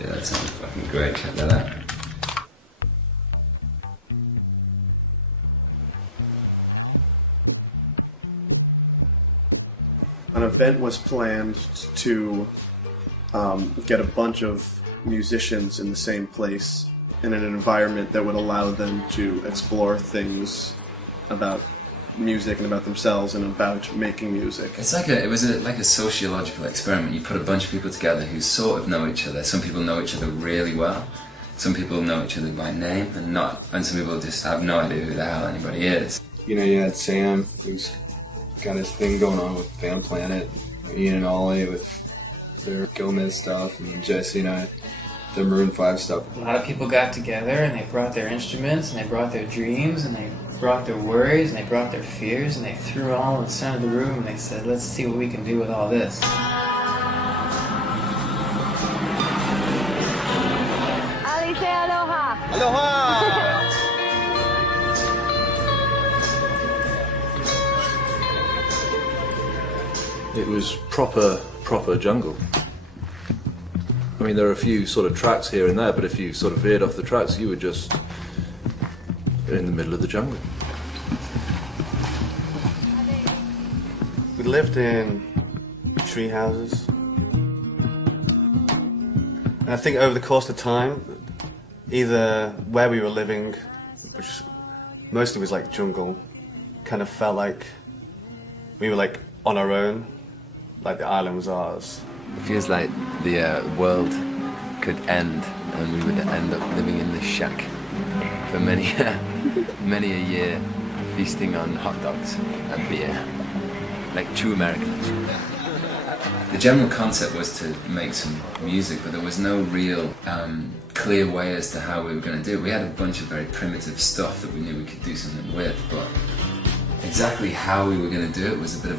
Yeah, that sounds fucking great. Check that out. An event was planned to get a bunch of musicians in the same place in an environment that would allow them to explore things about music and about themselves and about making music. It's like it was like a sociological experiment. You put a bunch of people together who sort of know each other. Some people know each other really well. Some people know each other by name and some people just have no idea who the hell anybody is. You know, you had Sam, who's got his thing going on with Band Planet, Ian and Ollie with their Gomez stuff, and Jesse and I, the Maroon 5 stuff. A lot of people got together and they brought their instruments and they brought their dreams and they brought their worries and they brought their fears and they threw it all in the center of the room and they said, let's see what we can do with all this. Ali, say aloha! Aloha! It was proper jungle. I mean, there are a few sort of tracks here and there, but if you sort of veered off the tracks, you were just in the middle of the jungle. We lived in tree houses. And I think over the course of time, either where we were living, which mostly was like jungle, kind of felt like we were like on our own, like the island was ours. It feels like the world could end and we would end up living in this shack for many a year, feasting on hot dogs and beer, like true Americans. The general concept was to make some music, but there was no real clear way as to how we were going to do it. We had a bunch of very primitive stuff that we knew we could do something with, but exactly how we were going to do it was a bit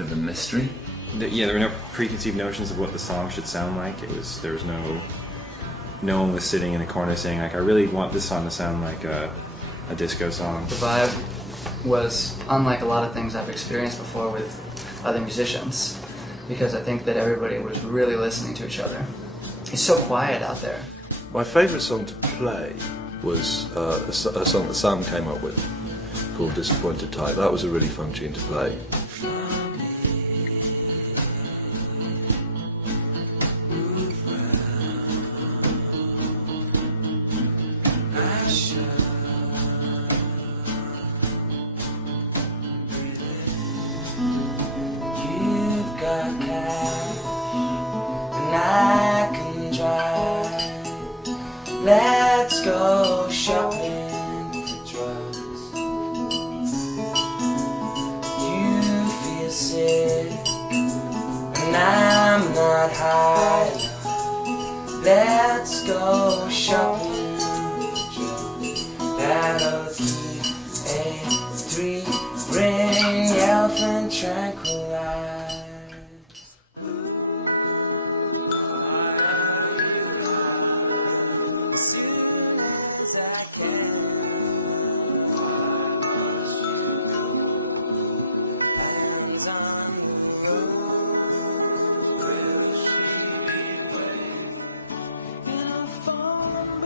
of a mystery. Yeah, there were no preconceived notions of what the song should sound like. There was no one was sitting in a corner saying like, I really want this song to sound like a disco song. The vibe was unlike a lot of things I've experienced before with other musicians, because I think that everybody was really listening to each other. It's so quiet out there. My favourite song to play was a song that Sam came up with called Disappointed Type. That was a really fun tune to play. I can drive. Let's go shopping for drugs. You feel sick, and I'm not high enough. Let's go shopping for drugs. That'll keep a 3-ring elephant tranquilized.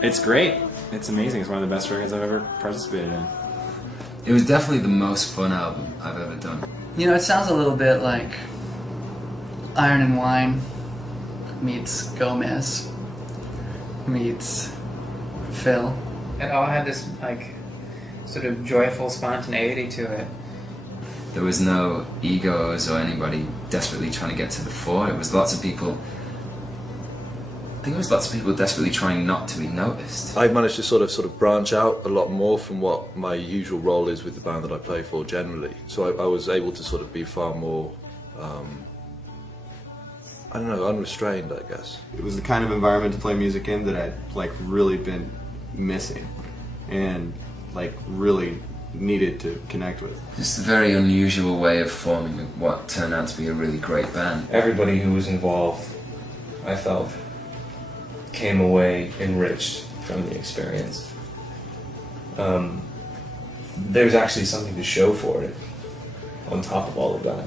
It's great. It's amazing. It's one of the best records I've ever participated in. It was definitely the most fun album I've ever done. You know, it sounds a little bit like Iron and Wine meets Gomez meets Phil. It all had this like sort of joyful spontaneity to it. There was no egos or anybody desperately trying to get to the fore. It was lots of people. I think it was lots of people desperately trying not to be noticed. I managed to sort of branch out a lot more from what my usual role is with the band that I play for generally. So I was able to sort of be far more, I don't know, unrestrained, I guess. It was the kind of environment to play music in that I'd like really been missing and like really needed to connect with. It's a very unusual way of forming what turned out to be a really great band. Everybody who was involved, I felt, came away enriched from the experience. There's actually something to show for it on top of all of that.